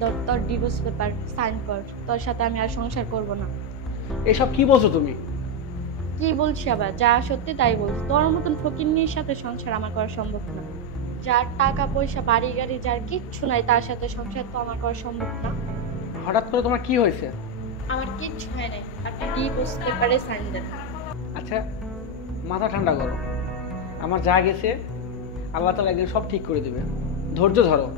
ধর তোর divorce paper sign কর, তোর সাথে আমি আর সংসার করব না। এসব কি বলছো তুমি? কি বলছি আবার, যা সত্যি তাই বলছি। তোর মতন ফকিন্নির সাথে সংসার আমার করা সম্ভব না। যার টাকা পয়সা বাড়ি গাড়ি যার কিচ্ছু নাই তার সাথে সংসার তো আমার করা সম্ভব না। হঠাৎ করে তোমার কি হয়েছে? আমার কিচ্ছু হয় নাই, আপনি ডিভোর্স পেপারে সাইন দেন। আচ্ছা মাথা ঠান্ডা করো, আমার যা গেছে আল্লাহ তাআলা একদিন সব ঠিক করে দেবে, ধৈর্য ধরো।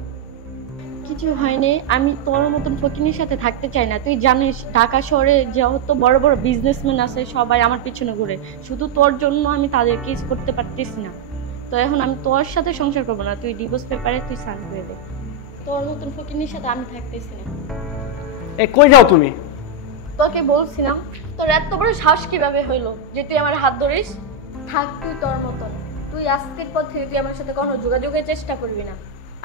কিছু হয়নি, আমি তোর মতন ফকিনের সাথে থাকতে চাই না। তুই জানিস ঢাকা শহরে যত বড় বড় বিজনেসম্যান আছে সবাই আমার পিছনে ঘুরে, শুধু তোর জন্য আমি তাদের কিস করতে পারতেছি না। তো এখন আমি তোর সাথে সংসার করবো না, তুই ডিভোর্স পেপারে তুই সাইন করে দে। তোর মতন ফকিনের সাথে আমি থাকতেছি না। এ কই যাও তুমি? তোকে বলছিলাম, তোর এত বড় সাহস কিভাবে হইলো যে তুই আমার হাত ধরিস? থাক তুই তোর মতন, তুই আজকের পর থেকে তুই আমার সাথে কোনো যোগাযোগের চেষ্টা করবি না।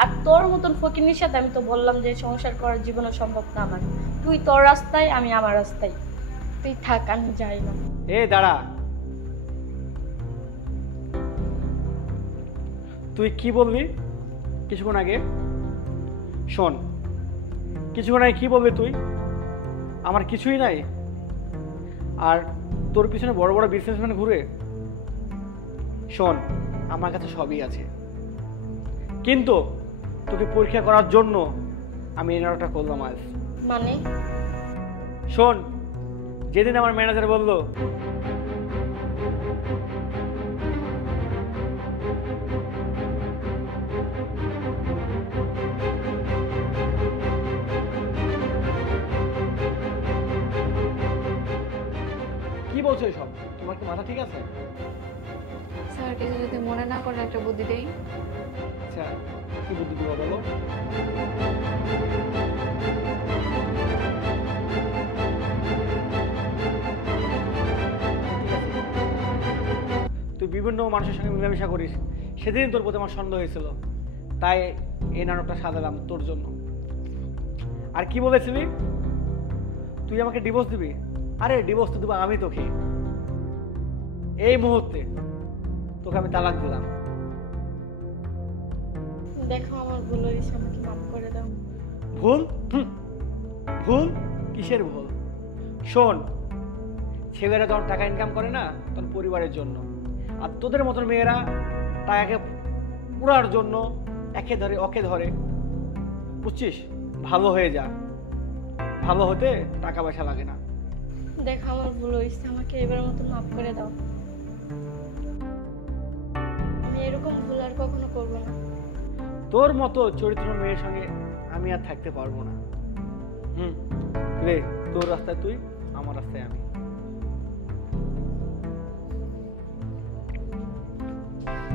আর তোর মতন ফকিনের সাথে আমি তো বললাম যে সংসার করার জীবনে সম্ভব না আমার। তুই তোর রাস্তায়, আমি আমার রাস্তায়। তুই থাক, আমি যাই না। এ দাঁড়া, তুই কি বললি কিছুক্ষণ আগে? শোন, কিছুক্ষণ আগে কি বললি তুই? আমার কিছুই নাই আর তোর পিছনে বড় বড় বিজনেসম্যান ঘুরে? শোন, আমার কাছে সবই আছে, কিন্তু তোকে পরীক্ষা করার জন্য আমি এই নাটকটা করলাম আজ। মানে? শোন, যেদিন আমার ম্যানেজার বলল কি বলছো এসব? তোমার কি মাথা ঠিক আছে? স্যার কিছু যদি মনে না করে একটা বুদ্ধি দেই। আচ্ছা কি বুদ্ধি দিবা বলো? তুই বিভিন্ন মানুষের সঙ্গে মিলামেশা করিস, সেদিন তোর প্রতি আমার সন্দেহ হয়েছিল, তাই এই নাটকটা সাজালাম তোর জন্য। আর কি বলেছিলি তুই আমাকে ডিভোর্স দিবি? আরে ডিভোর্স তো দেবো আমি তোকে, এই মুহূর্তে তোকে আমি তালাক দিলাম। দেখো আমার ভুল হয়েছে, আমাকে মাফ করে দাও। ভুল? ভুল? কিসের ভুল? শোন, ছেলেরা যখন টাকা ইনকাম করে না তখন পরিবারের জন্য, আর তোদের মতন মেয়েরা টাকাকে পুরার জন্য একে ধরে ওকে ধরে, বুঝছিস? ভালো হয়ে যা, ভালো হতে টাকা পয়সা লাগে না। দেখো আমার ভুল হয়েছে, আমাকে এবার মতো মাফ করে দাও। আমি এরকম ভুল আর কখনো করবো না। তোর মতো চরিত্র মেয়ের সঙ্গে আমি আর থাকতে পারবো না। রে, তোর রাস্তায় তুই, আমার রাস্তায় আমি।